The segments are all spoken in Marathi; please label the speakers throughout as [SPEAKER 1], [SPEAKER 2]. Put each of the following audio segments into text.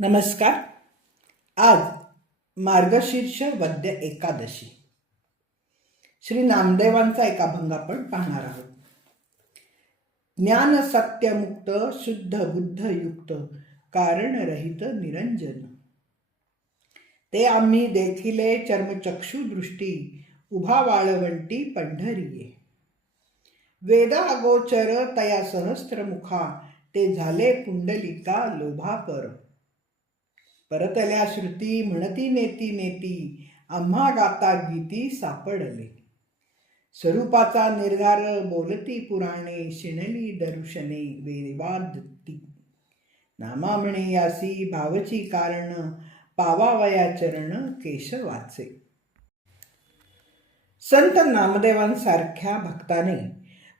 [SPEAKER 1] नमस्कार. आज मार्गशीर्ष वद्य एकादशी. श्री नामदेवांचा एक अभंग आपण पाहणार आहोत. ज्ञान सत्यमुक्त शुद्ध बुद्ध युक्त कारणरहित निरंजन. ते आम्ही देखिले चर्मचक्षु दृष्टी उभा वाळवंटी पंढरीये. वेदा अगोचर तया सहस्त्रमुखा ते झाले पुंडलिका लोभापर परतल्या श्रुती म्हणती नेती नेती आम्हा गाता गीती सापडले. स्वरूपाचा निर्धार बोलती पुराणे शिणली दर्शने वेदवादती. नामा म्हणे यासी भावची कारण पावावया चरण केशवाचे. संत नामदेवांसारख्या भक्ताने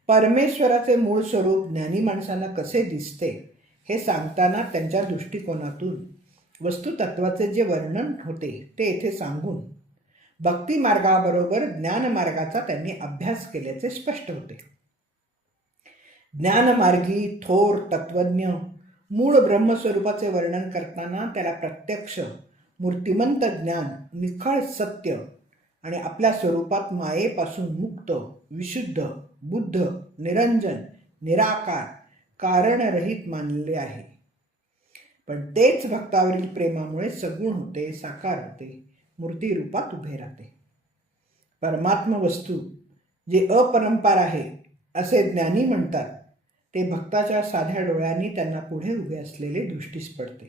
[SPEAKER 1] परमेश्वराचे मूळ स्वरूप ज्ञानी माणसांना कसे दिसते हे सांगताना त्यांच्या दृष्टिकोनातून वस्तुतत्वाचे जे वर्णन होते ते येथे सांगून भक्ती मार्गाबरोबर ज्ञानमार्गाचा त्यांनी अभ्यास केल्याचे स्पष्ट होते. ज्ञानमार्गी थोर तत्वज्ञ मूळ ब्रह्मस्वरूपाचे वर्णन करताना त्याला प्रत्यक्ष मूर्तिमंत ज्ञान निखळ सत्य आणि आपल्या स्वरूपात मायेपासून मुक्त विशुद्ध बुद्ध निरंजन निराकार कारणरहित मानले आहे. पण तेच भक्तावरील प्रेमामुळे सगुण होते साकार होते मूर्ती रूपात उभे राहते. परमात्म वस्तू जे अपरंपार आहे असे ज्ञानी म्हणतात ते भक्ताच्या साध्या डोळ्यांनी त्यांना पुढे उभे असलेले दृष्टीस पडते.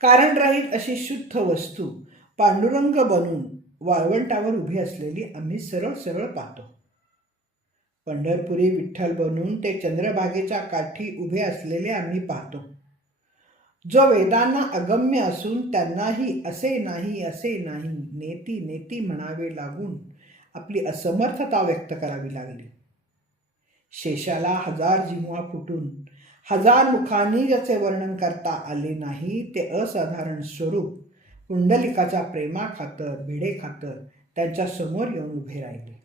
[SPEAKER 1] कारण राहील अशी शुद्ध वस्तू पांडुरंग बनून वाळवंटावर उभी असलेली आम्ही सरळ सरळ पाहतो. पंढरपुरी विठ्ठल बनून ते चंद्रभागेच्या काठी उभे असलेले आम्ही पाहतो. जो वेदांना अगम्य असून त्यांनाही असे नाही असे नाही नेती नेती म्हणावे लागून आपली असमर्थता व्यक्त करावी लागली. शेषाला हजार जिव्हा फुटून हजार मुखांनी ज्याचे वर्णन करता आले नाही ते असाधारण स्वरूप पुंडलिकाच्या प्रेमाखातर भिडे खातर त्यांच्यासमोर येऊन उभे राहिले.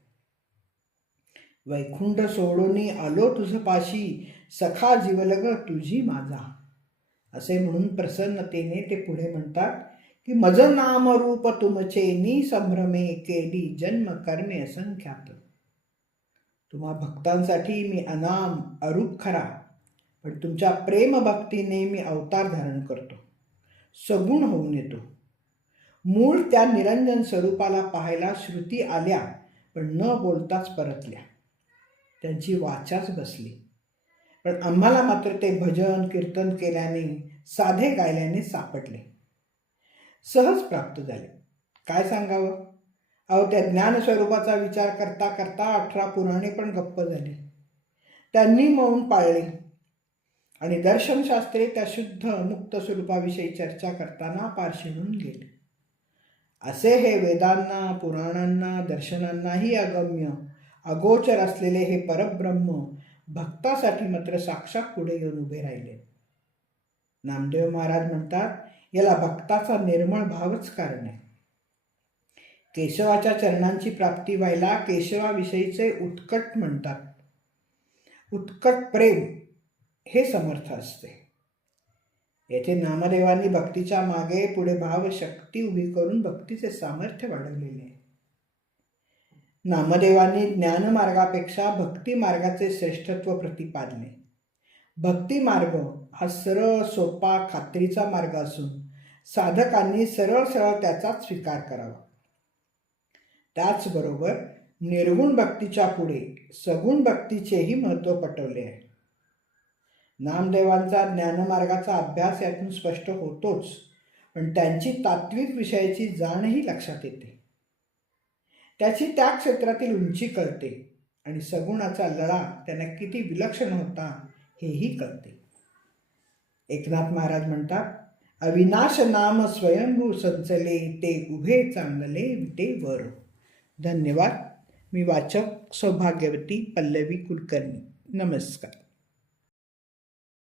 [SPEAKER 1] वैकुंठ सोडून आलो तुझ पाशी सखा जीवलग तुझी माझा. असे म्हणून प्रसन्नतेने ते पुढे म्हणतात की मज नामरूप तुमचे नि संभ्रमे केली जन्म कर्मे असंख्यात तुम्हा भक्तांसाठी मी अनाम अरूप खरा पण तुमच्या प्रेम भक्तीने मी अवतार धारण करतो सगुण होऊन येतो. मूळ त्या निरंजन स्वरूपाला पाहायला श्रुती आल्या पण न बोलताच परतल्या. त्यांची वाचाच बसली. पण आम्हाला मात्र ते भजन कीर्तन केल्याने साधे गायल्याने सापडले. सहज प्राप्त झाले. काय सांगावं? अहो त्या ज्ञानस्वरूपाचा विचार करता करता अठरा पुराणे पण गप्प झाली. त्यांनी मौन पाळले. आणि दर्शनशास्त्रे त्या शुद्ध मुक्त स्वरूपाविषयी चर्चा करताना पार गेले. असे हे वेदांना पुराणांना दर्शनांनाही अगम्य अगोचर असलेले हे परब्रह्म भक्तासाठी मात्र साक्षात पुढे येऊन उभे राहिले. नामदेव महाराज म्हणतात याला भक्ताचा निर्मळ भावच कारण आहे. केशवाच्या चरणांची प्राप्ती व्हायला केशवाविषयीचे उत्कट म्हणतात. उत्कट प्रेम हे समर्थ असते. येथे नामदेवांनी भक्तीच्या मागे पुढे भाव शक्ती उभी करून भक्तीचे सामर्थ्य वाढवलेले आहे. नामदेवांनी ज्ञानमार्गापेक्षा भक्तिमार्गाचे श्रेष्ठत्व प्रतिपादले. भक्तिमार्ग हा सरळ सोपा खात्रीचा मार्ग असून साधकांनी सरळ सरळ त्याचाच स्वीकार करावा. त्याचबरोबर निर्गुण भक्तीच्या पुढे सगुण भक्तीचेही महत्त्व पटवले आहे. नामदेवांचा ज्ञानमार्गाचा अभ्यास यातून स्पष्ट होतोच पण त्यांची तात्विक विषयाची जाणही लक्षात येते. त्याची त्या क्षेत्रातील उंची कळते आणि सगुणाचा लळा त्यांना किती विलक्षण होता हेही कळते. एकनाथ महाराज म्हणतात अविनाश नाम स्वयंभू संचले ते उभे चांगले विटे वर. धन्यवाद. मी वाचक सौभाग्यवती पल्लवी कुलकर्णी. नमस्कार.